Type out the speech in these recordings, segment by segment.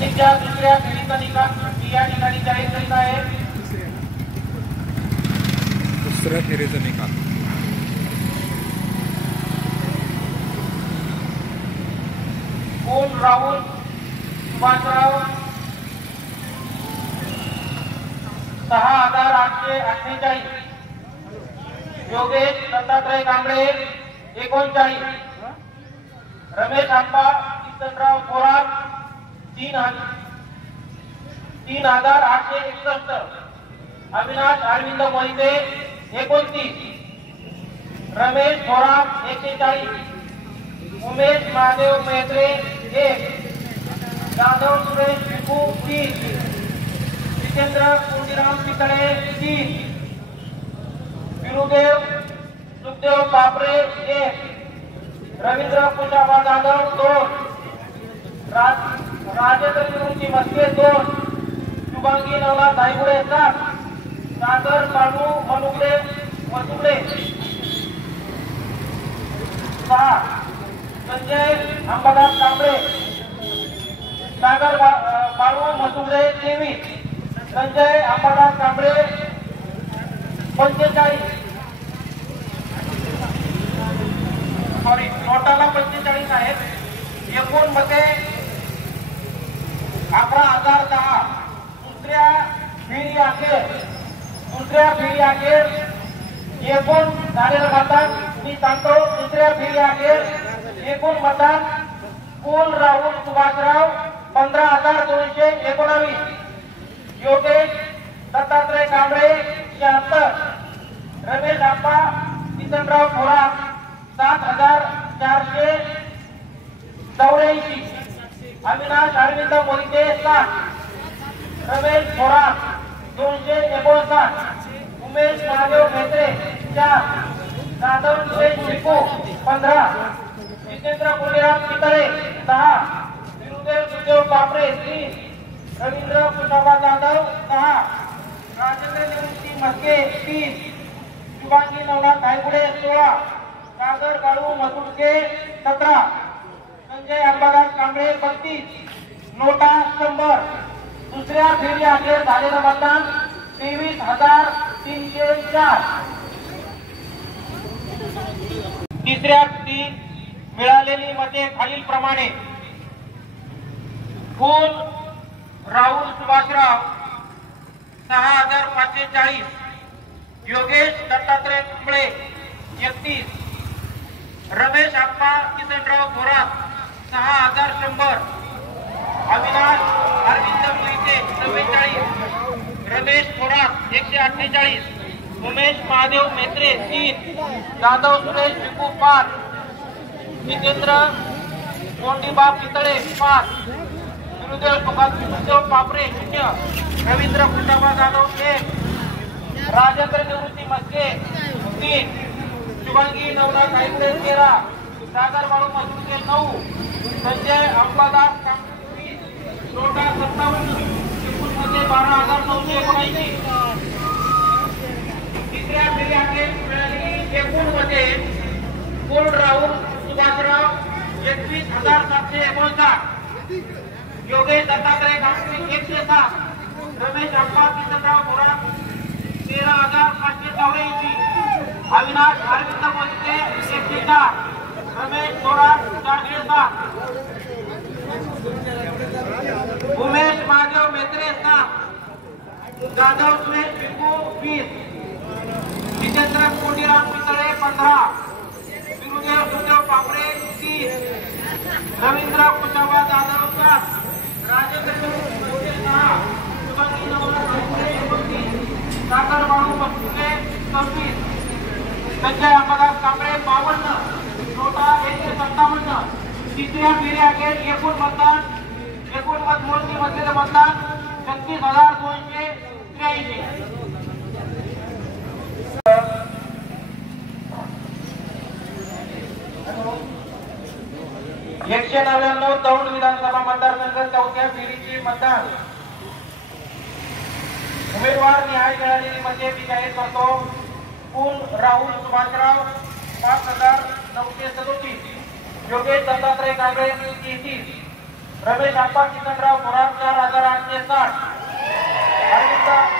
युतीच्या दुसऱ्या फेरीचा निकाल या ठिकाणी जाहीर करीत आहे। दुसऱ्या फेरीचा निकाल कोण राहुल सुभाषराव 6848, योगेश दत्तात्रय कांबळे 39, रमेश आप्पा किसनराव थोरात 3861, अविनाश अरविंद मोहिते 29, रमेश थोरात 140, उमेश महादेव मेहत्रे 1, जाधव सुरेश विकू 3, जितेंद्र कुंडीराम पितळे 3, विरुदेव सुखदेव बापरे 1, रवींद्र कुशाबा जाधव 2, राजेंद्र निवृत्ती मस्के 2, शुभांगी नवनाथ धायगुडे 7, सागर बाळू मनुगडे 6, संजय अंबादास कांबळे, सागर बाळू मसुगडे 23, संजय अंबादास कांबळे 45, सॉरी टोटल 45 आहेत। एकूण मते 11,010। दुसऱ्या फेरी अखेर एकूण झालेलं मतदान मी सांगतो। दुसऱ्या फेरी अखेर एकूण मतदान कोण राहुल सुभाषराव 15,219, योगेश दत्तात्रय कांबळे 76, रमेश आप्पा किसनराव थोरात 7,484, अविनाश अरविंद मोहिते 7, रमेश थोरात 259, उमेश महादेव मेहत्रे 4, जाधव सुरेश विकू 15, जितेंद्र कुंडीराम पितळे 10, विरुदेव सुखदेव बापरे 3, रवींद्र कुशाबा जाधव 10, राजेंद्र निवृत्ती मस्के 3, शुभांगी नवनाथ धायगुडे 16, सागर बाळू मसुडके 17, संजय अंबादास कांबळे 32, नोटा 100। दुसऱ्या फेरी अखेर झालेलं मतदान 23,304। तिसऱ्या फेरी मिळालेली मते खालील प्रमाणे: कोण राहुल सुभाषराव 6,540, योगेश दत्तात्रय कांबळे 31, रमेश आप्पा किसनराव थोरात 6,100, अविनाश अरविंद मोहिते 44, रमेश थोरात 148, उमेश महादेव मेहत्रे 3, जाधव सुरेश विकू 5, जितेंद्र कोंडीबा पितळे 5, विरुदेव सुखदेव बापरे 0, रवींद्र कुशाबा जाधव 1, राजेंद्र निवृत्ती मस्के 3, शुभांगी नवनाथ धायगुडे 13, सागर बाळू मसुडके 9, संजय अंबादास कांबळे 20, नोटा 57, एकूण मध्ये 12,979। तिसऱ्या फेरी अखेर मिळालेली एकूण मते: कोण राहुल सुभाषराव 21,759, योगेश दत्तात्रय कांबळे 107, रमेश आप्पा किसनराव थोरात 13,584, अविनाश अरविंद मोहिते 104, रमेश थोरात 407, उमेश महादेव मेहत्रे 7, जाधव सुरेश विकू 20, जितेंद्र कोंडीराम पितळे 15, विरुदेव सुखदेव बापरे 30, रवींद्र कुशाबा जाधव 7, राजेंद्र मोहिते 6, शुभांगी नवनाथ धायगुडे 29, सागर बाळू मसुडके 26, संजय अंबादास कांबळे 52, नोटा 157। तिसऱ्या फेरी अखेर एकूण मत मोजणी मधले मतदान 36,283। 199 दौंड विधानसभा मतदारसंघ चौथ्या फेरीचे मतदान उमेदवार निहाय मिळालेली मते मी जाहीर करतो। कोण राहुल सुभाषराव 5,937, योगेश दत्तात्रय कांबळे 33, रमेश आप्पा किसनराव थोरात 4860, अविनाश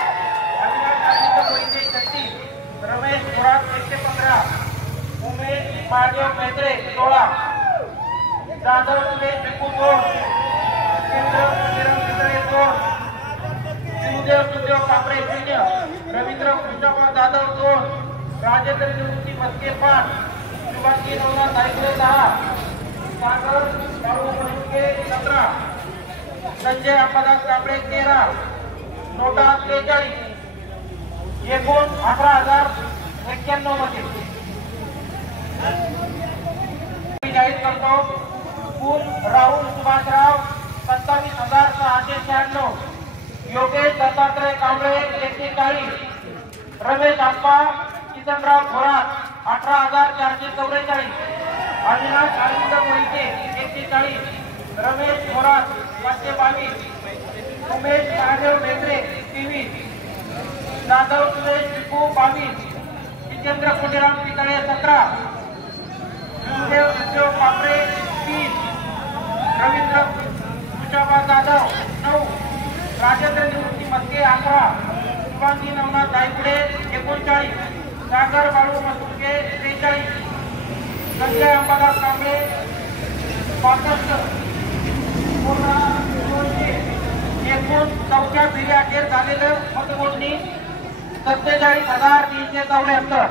मोहिते 36, रमेश थोरात 115, उमेश महादेव मेत्रे 16, जाधव सुरेश भिकू 2, केंद्र मित्रे 2, शिवदेव सुदेव कापरे 0, रवींद्र कृष्णा जाधव 2, राजेंद्र निवृत्ती मस्के 5, शुभांगी नवनाथ आयकडे 10, सागर बाळू मस्के 17, संजय अंबादास कापडे 13, नोटा 43, एकूण 18,091 मध्ये जाहीर करतो. कुल राहुल सुभाषराव 27,696, योगेश दत्तात्रय कांबळे 41, रमेश आप्पा किसनराव थोरात 18,444, अविनाश अरविंद मोहिते 41, रमेश थोरात 522, उमेश महादेव मेत्रे 23, जाधव सुरेश भिकू 22, जितेंद्र कुंडीराम पितळे 17, शिवदेव सुदेव कापरे 30, रवींद्र कुशाबा जाधव 9, राजेंद्र निवृत्ती मस्के 11, शुभांगी नवनाथ आयकडे 39, सागर बाळू मस्के 43, संजय अंबादास कांबळे 65, एकूण चौथ्या फेरी अखेर झालेलं मतमोजणी 47,374.